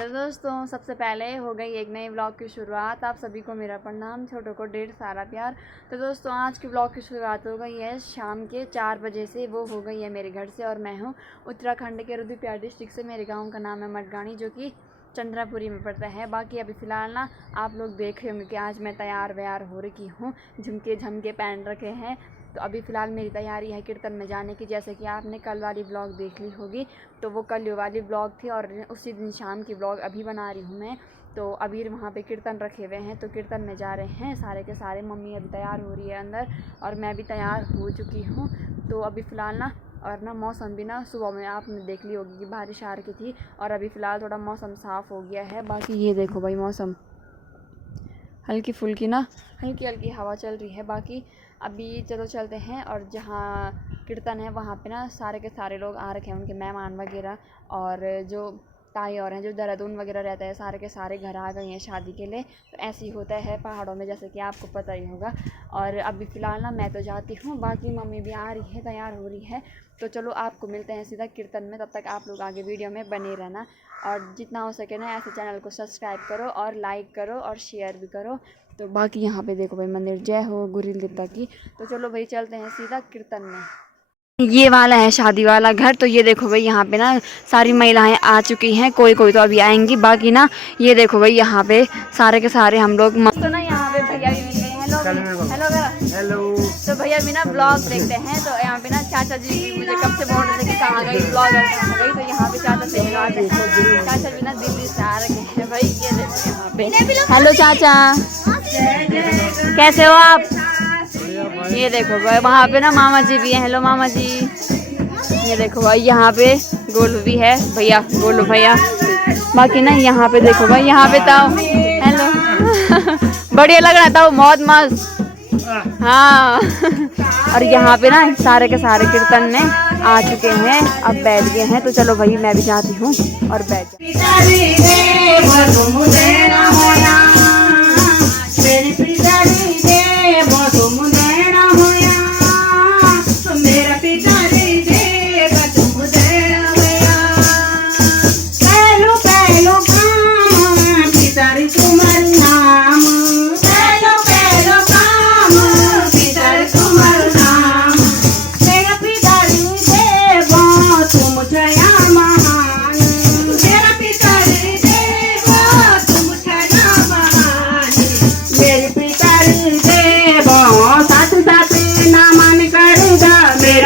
Hello दोस्तों, सबसे पहले हो गई एक नए व्लॉग की शुरुआत। आप सभी को मेरा प्रणाम, छोटों को ढेर सारा प्यार। तो दोस्तों, आज की व्लॉग की शुरुआत हो गई है शाम के 4 बजे से। वो हो गई है मेरे घर से और मैं हूँ उत्तराखंड के रुद्रप्रयाग डिस्ट्रिक्ट से। मेरे गांव का नाम है मटगानी, जो कि चंद्रापुरी में पड़ता है। बाकी अभी फ़िलहाल ना आप लोग देख रहे होंगे कि आज मैं तैयार व्यार हो रखी हूँ, झुमके झमके पहन रखे हैं। तो अभी फ़िलहाल मेरी तैयारी है कीर्तन में जाने की। जैसे कि आपने कल वाली ब्लॉग देख ली होगी, तो वो कल वाली ब्लॉग थी और उसी दिन शाम की ब्लॉग अभी बना रही हूँ मैं। तो अभी वहाँ पे कीर्तन रखे हुए हैं, तो कीर्तन में जा रहे हैं सारे के सारे। मम्मी अभी तैयार हो रही है अंदर और मैं भी तैयार हो चुकी हूँ। तो अभी फ़िलहाल ना, और ना मौसम भी ना सुबह में आपने देख ली होगी कि बारिश आ रही थी और अभी फ़िलहाल थोड़ा मौसम साफ़ हो गया है। बाकी ये देखो भाई, मौसम हल्की फुल्की ना हल्की हल्की हवा चल रही है। बाकी अभी चलो चलते हैं, और जहाँ कीर्तन है वहाँ पे ना सारे के सारे लोग आ रखे हैं, उनके मेहमान वगैरह, और जो ताई और हैं जो देहरादून वगैरह रहते हैं, सारे के सारे घर आ गए हैं शादी के लिए। तो ऐसे ही होता है पहाड़ों में, जैसे कि आपको पता ही होगा। और अभी फ़िलहाल ना मैं तो जाती हूँ, बाकी मम्मी भी आ रही है, तैयार हो रही है। तो चलो आपको मिलते हैं सीधा कीर्तन में। तब तक आप लोग आगे वीडियो में बने रहना, और जितना हो सके ना ऐसे चैनल को सब्सक्राइब करो और लाइक करो और शेयर भी करो। तो बाकी यहाँ पे देखो भाई, मंदिर जय हो गुरिल देवता की। तो चलो भाई चलते हैं सीधा कीर्तन में। ये वाला है शादी वाला घर। तो ये देखो भाई, यहाँ पे ना सारी महिलाएं आ चुकी हैं, कोई कोई तो अभी आएंगी। बाकी ना ये देखो भाई, यहाँ पे सारे के सारे हम लोग मस्त। तो ना यहाँ पे भैया भी मिल गए हैं। Hello hello. तो भैया भी ना ब्लॉग देखते हैं। तो यहाँ पे ना चाचा जी भी मुझे कब से बोल रहे थे कि कहाँ गई ब्लॉगर कहाँ गई। तो यहाँ पे चाचा से मिला रहे हैं। चाचा भी ना दिल्ली से आ रखे हैं भाई। ये देखो यहाँ पे। हेलो चाचा, कैसे हो आप? ये देखो भाई, वहाँ पे ना मामा जी भी हैं। हेलो मामा जी। ये देखो भाई, यहाँ पे गोलू भी है, भैया गोलू भैया। बाकी ना यहाँ पे देखो भाई, यहाँ पे ताऊ। हेलो बढ़िया लग रहा था, बहुत मस्त। हाँ और यहाँ पे ना सारे के सारे कीर्तन में आ चुके हैं, अब बैठ गए हैं। तो चलो भाई मैं भी जाती हूँ और बैठ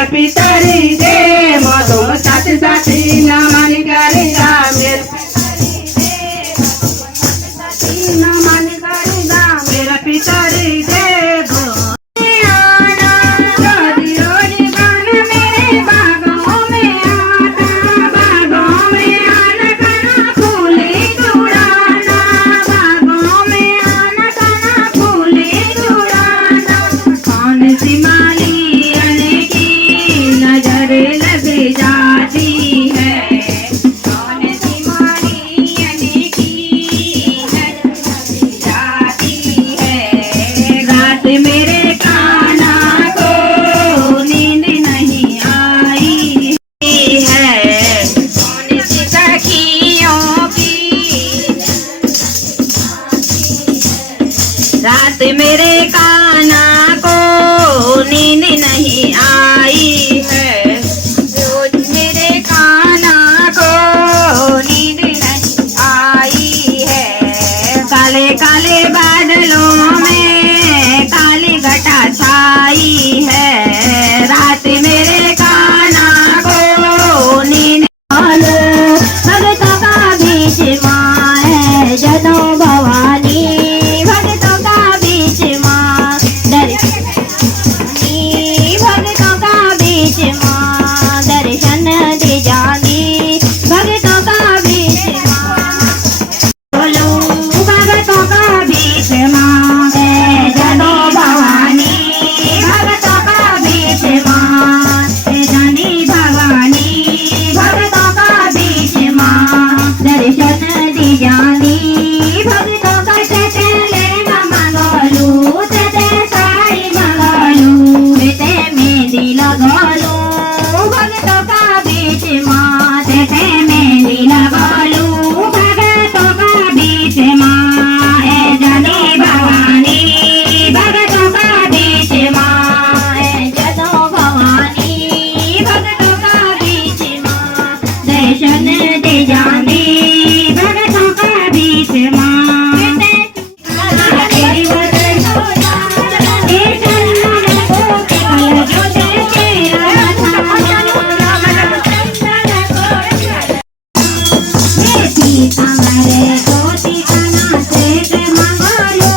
पितारी दे मधो साथी साथी नमन करेगा मेरा नमन करेगा मेरा पितारी दे। रात मेरे कान्हा को नींद नहीं आई है, रोज मेरे कान्हा को नींद नहीं आई है। काले काले बादलों में काली घटा छाई है, रात मेरे कान्हा को नींद। भगतों का बीच माँ है जदों भवानी, भगतों का बीच माँ हमारे ज्योति काना से मंगोलू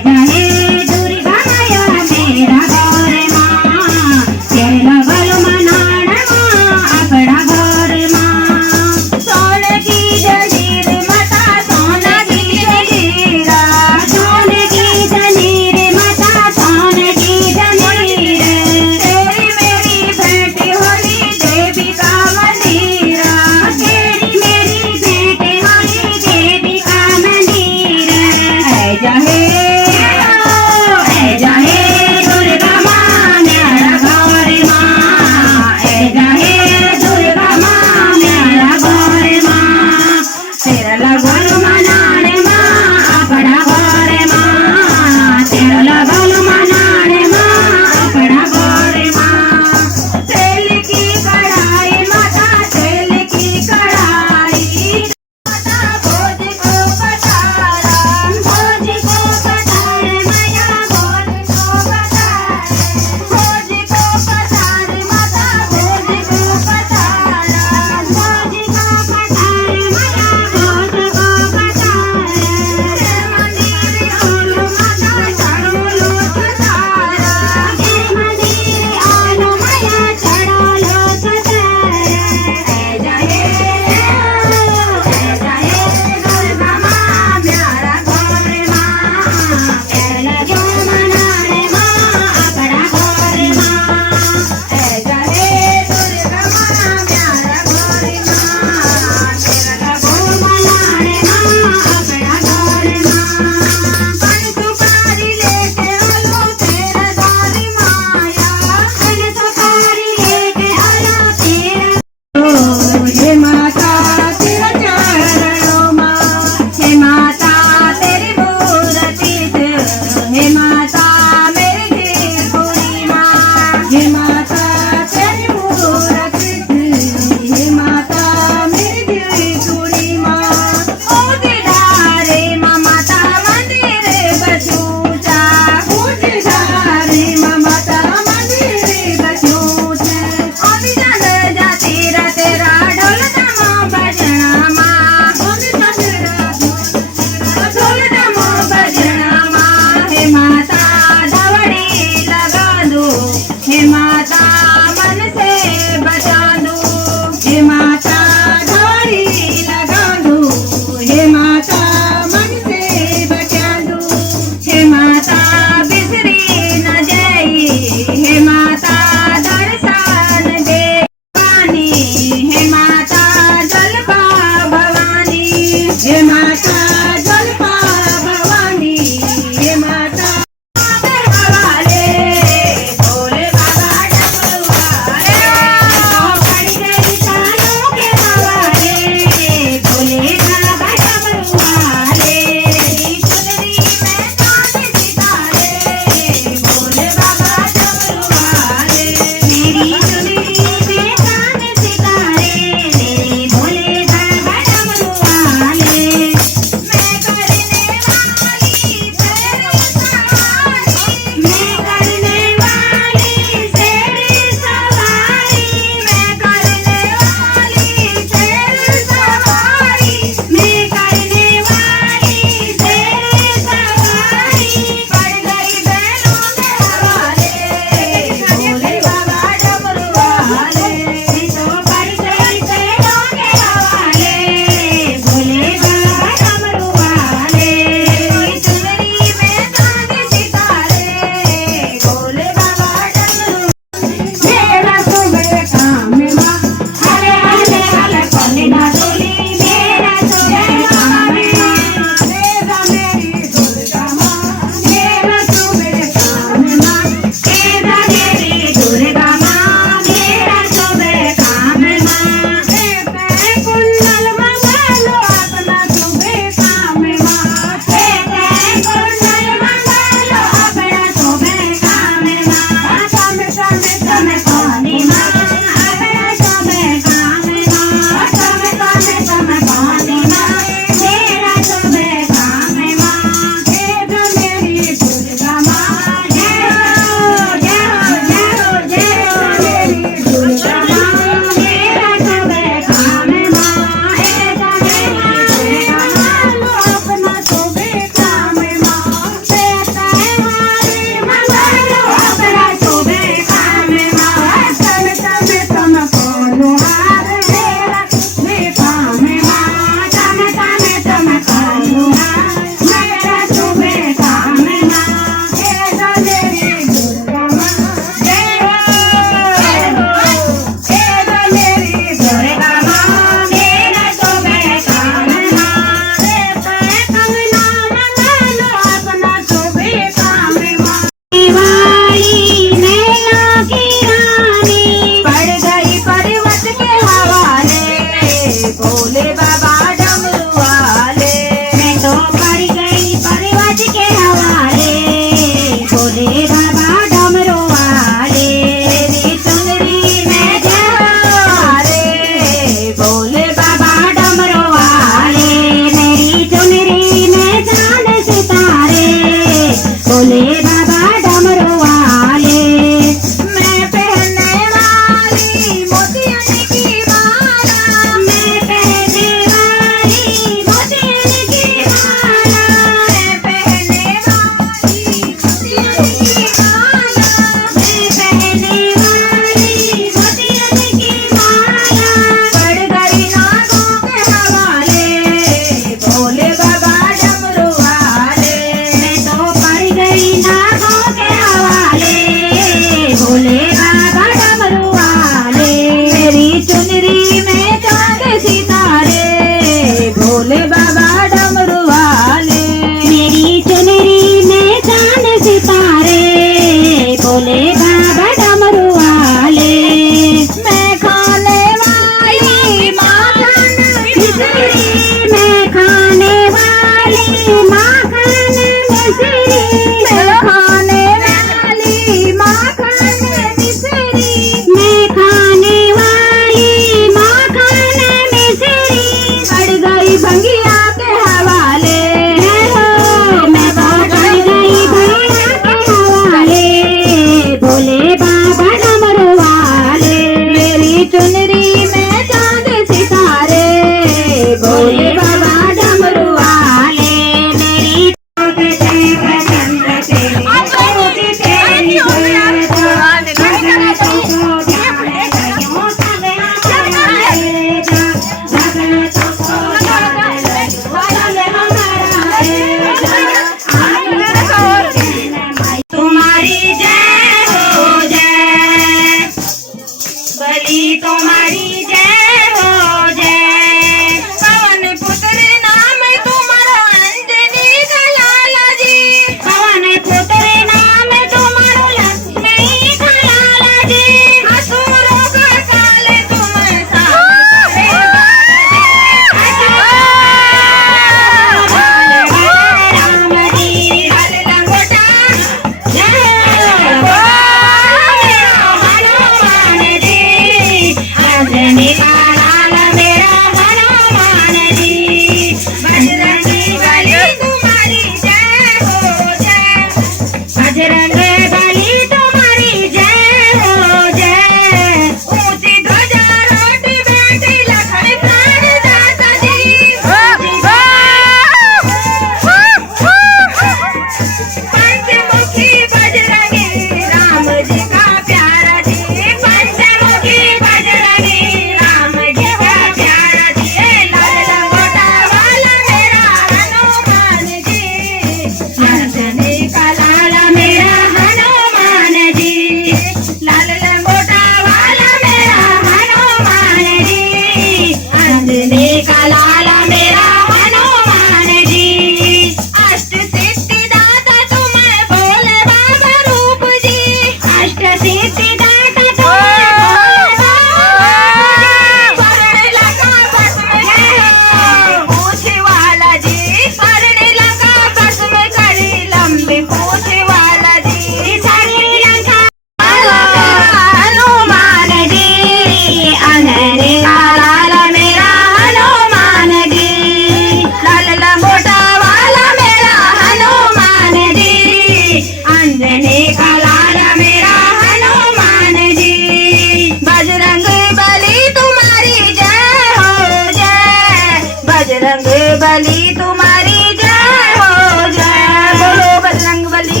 बजरंग बली तुम्हारी जय हो जय बोलो बजरंग बली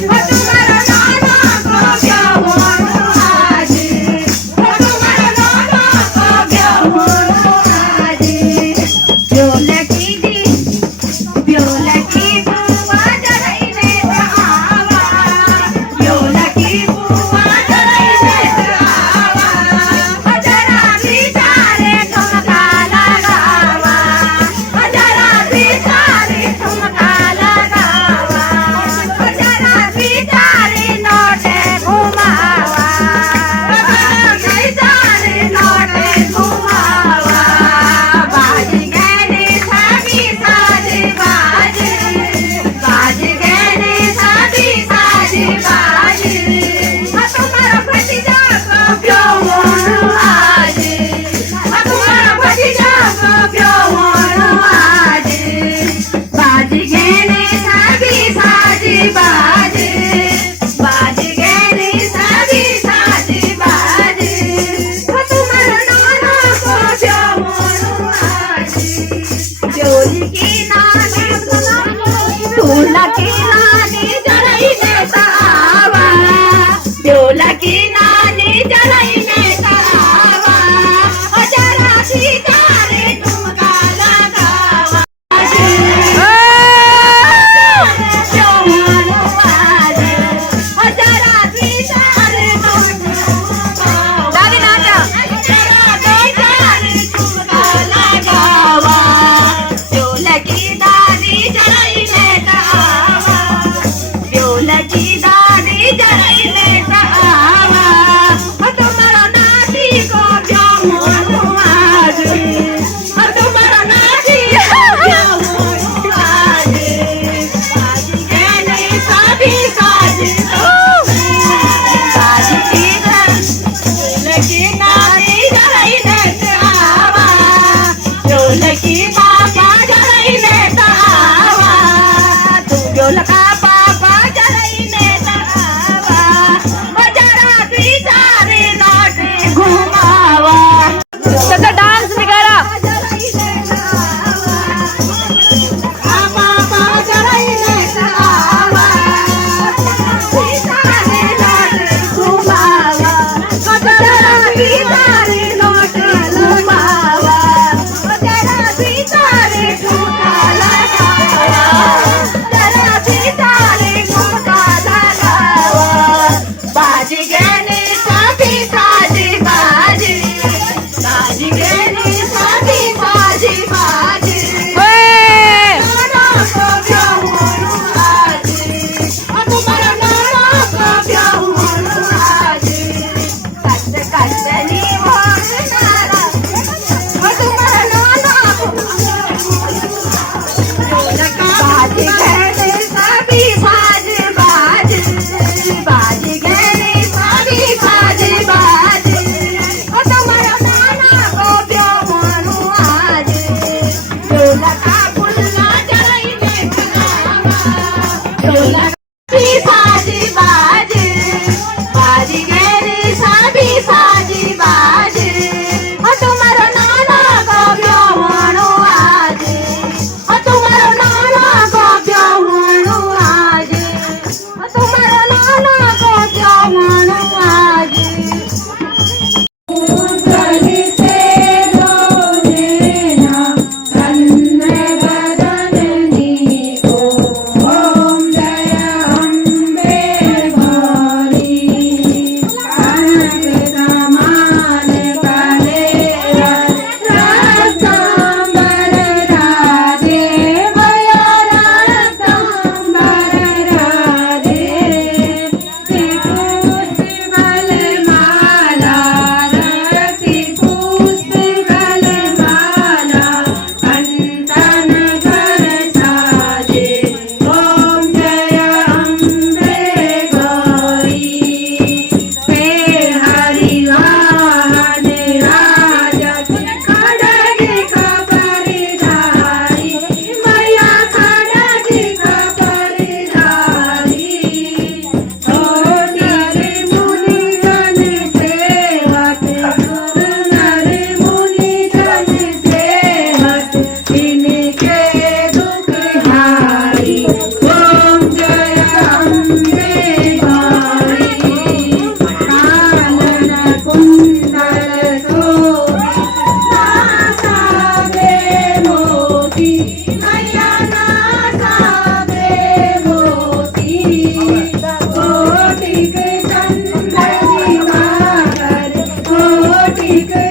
तुम्हारा नाना को ब्याह हो आज तुम्हारा नाना को ब्याह हो आज ब्योलकी दी ब्योलकी बुआ जरई ने आवा ब्योलकी बुआ जरई ने आवा हजरा बिचारे ठुमका लगावा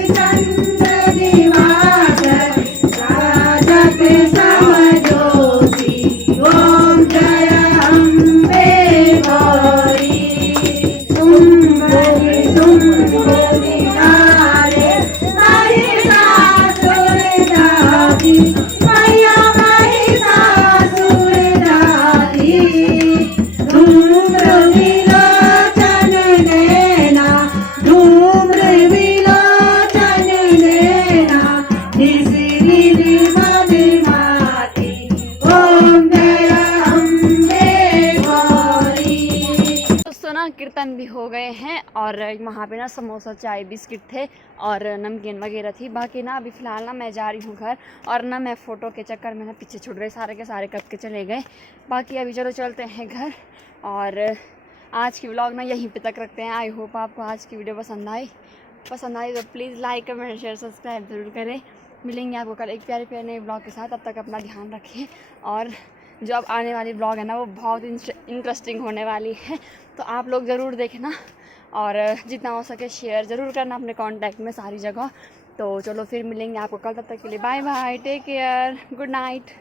चंद्र दिवाकर राजत समज्योति ओम जय अम्बे गौरी तुम निहारे महिषासुर दादी मैया महिषासुर दादी धूम्र विलोचन नैना धूम्र विलोचन नैना निसिनी मधुमाती ओम जय अम्बे गौरी। दोस्तों ना कीर्तन भी हो गए हैं और वहाँ पे ना समोसा चाय बिस्किट थे और नमकीन वगैरह थी। बाकी ना अभी फ़िलहाल ना मैं जा रही हूँ घर और ना मैं फ़ोटो के चक्कर में ना पीछे छूट गए, सारे के सारे कट के चले गए। बाकी अभी चलो चलते हैं घर और आज की व्लॉग ना यहीं पे तक रखते हैं। आई होप आपको आज की वीडियो पसंद आई तो please like comment share subscribe ज़रूर करें। मिलेंगे आपको कल एक प्यारे प्यारे नए ब्लॉग के साथ। तब तक अपना ध्यान रखिए और जो अब आने वाली ब्लॉग है ना वो बहुत इंटरेस्टिंग होने वाली है, तो आप लोग ज़रूर देखना और जितना हो सके शेयर ज़रूर करना अपने कांटेक्ट में सारी जगह। तो चलो फिर मिलेंगे आपको कल, तब तक के लिए bye bye, take care, good night.